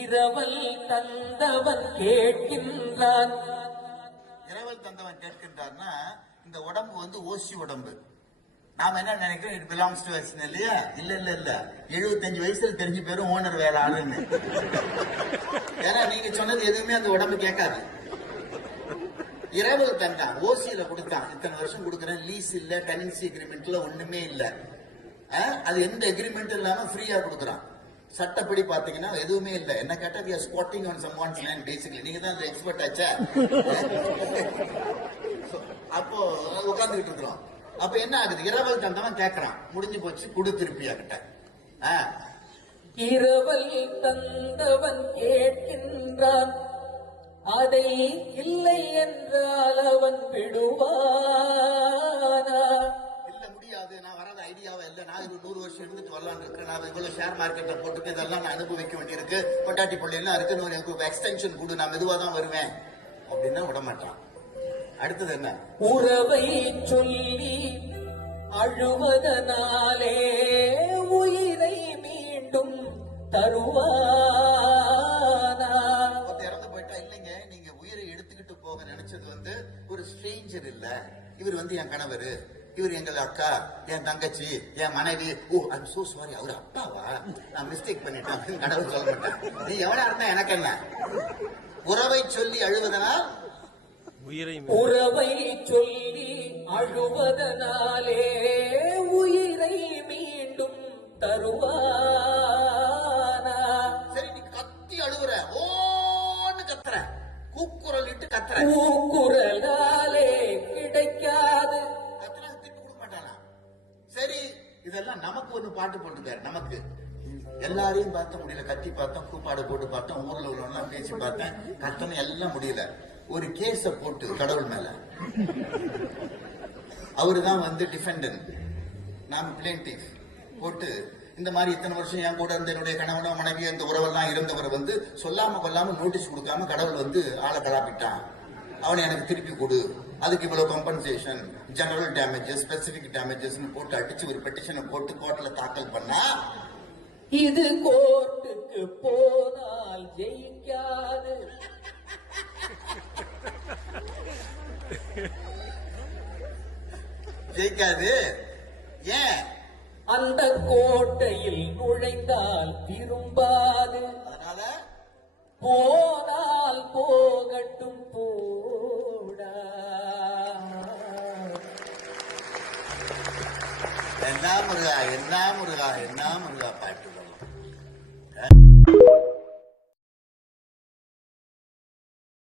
இரவல் தந்தவன் கேட்கின்றான். இரவல் தந்தவன் கேட்கின்றான்னா இந்த உடம்பு வந்து ஓசி உடம்பு. நாம என்ன நினைக்கிறோம், இட் பிலாங்ஸ் டு அஸ் இல்லையா? இல்ல இல்ல இல்ல, 75 வயசுல தெரிஞ்சு பேரும் ஓனர் வேற ஆளுன்னு. ஏன்னா நீங்க சொன்னது எதுவுமே அந்த உடம்பு கேட்காது. இரவல் தந்தான், ஓசியில கொடுத்தான், இத்தனை வருஷம் கொடுக்கறேன், லீஸ் இல்ல, டெனன்சி அக்ரிமெண்ட்ல ஒண்ணுமே இல்ல, அது எந்த அக்ரிமெண்ட் இல்லாம ஃப்ரீயா கொடுக்கறான். சட்டப்படி பாத்தீங்கன்னா எதுவுமே இல்ல. என்ன கேட்டா we are squatting on someone's land basically. நீங்க தான் எக்ஸ்பர்ட் ஆச்சா. அப்போ உட்கார்ந்துகிட்டு இருக்கிறோம். அப்ப என்ன ஆகுது, இரவல் தந்தவன் கேட்கறான், முடிஞ்சு போச்சு, குடு திருப்பியா கிட்ட. இரவல் தந்தவன் கேட்கின்றான், அதை இல்லை என்றால் அவன் விடுவானா? இல்ல முடியாது, நான் வராத ஐடியாவே இல்ல, நான் 100 வருஷம் இருந்துட்டு வரலான்னு இருக்கேன், நான் இவ்வளவு ஷேர் மார்க்கெட்ல போட்டுட்டு இதெல்லாம் நான் அனுபவிக்க வேண்டியிருக்கு, பொட்டாட்டி பிள்ளை எல்லாம் இருக்கு, எனக்கு எக்ஸ்டென்ஷன் கொடு, நான் மெதுவா தான் வருவேன் அப்படின்னா விட மாட்டான். அடுத்தது என்ன, உறவை சொல்லி அழுவதனாலே உயிரை மீண்டும் தருவானா? இறந்து போயிட்டா இல்லைங்க, நீங்க உயிரை எடுத்துக்கிட்டு போக நினைச்சது வந்து ஒரு ஸ்ட்ரேஞ்சர் இல்ல, இவர் வந்து என் கணவர், இவர் எங்கள் அக்கா, என் தங்கச்சி, என் மனைவி. ஓ ஐம் சோ சாரி, அவர் அப்பாவா, நான் மிஸ்டேக் பண்ணிட்டேன் அப்படின்னு கடவுள் சொல்ல மாட்டேன். நீ எவனா இருந்தா எனக்கு என்ன. உறவை சொல்லி அழுவதனால், உறவை சொல்லி அழுவதனாலே உயிரை மீண்டும் தருவானா? சரி நீ கத்தி அழுவுற, ஓன்னு கத்துற, கூக்குரல் இட்டு கத்துற, கூக்குரலாலே கிடைக்காது, கத்துற திட்டு கொடுக்க மாட்டானா? சரி இதெல்லாம் நமக்கு ஒண்ணு பாட்டு போட்டுக்காரு, நமக்கு எல்லாரையும் பார்த்த முடியல, கத்தி பார்த்தோம், கூப்பாடு போட்டு பார்த்தோம், ஊர்ல உள்ளவங்க பேசி பார்த்தேன், கத்தணும் எல்லாம் முடியல. ஒரு கேஸ போட்டு கடவுள் மேல, அவருதான் வந்து டிஃபெண்டன்ட், நாம பிளேன்டிஃப் போட்டு, இந்த மாதிரி இத்தனை வருஷம் என் கூட இருந்த என்னுடைய கணவனோ மனைவியோ இந்த உறவெல்லாம் இருந்தவர் வந்து சொல்லாம கொல்லாம நோட்டீஸ் கொடுக்காம கடவுள் வந்து ஆளை கலாப்பிட்டான், அவனை எனக்கு திருப்பி கொடு, அதுக்கு இவ்வளவு compensation, general damages, specific damages போட்டு அடிச்சு ஒரு பெட்டிஷனை போட்டு கோர்ட்ல தாக்கல் பண்ணா, இது கோர்ட்டுக்கு போனால் ஜெயிக்காது, ஜெயிக்காது. ஏன்? அந்த கோட்டையில் நுழைந்தால் திரும்பாது, அதனால போனால் போகட்டும் போடா. என்ன முருகா, என்ன முருகா, என்ன முருகா.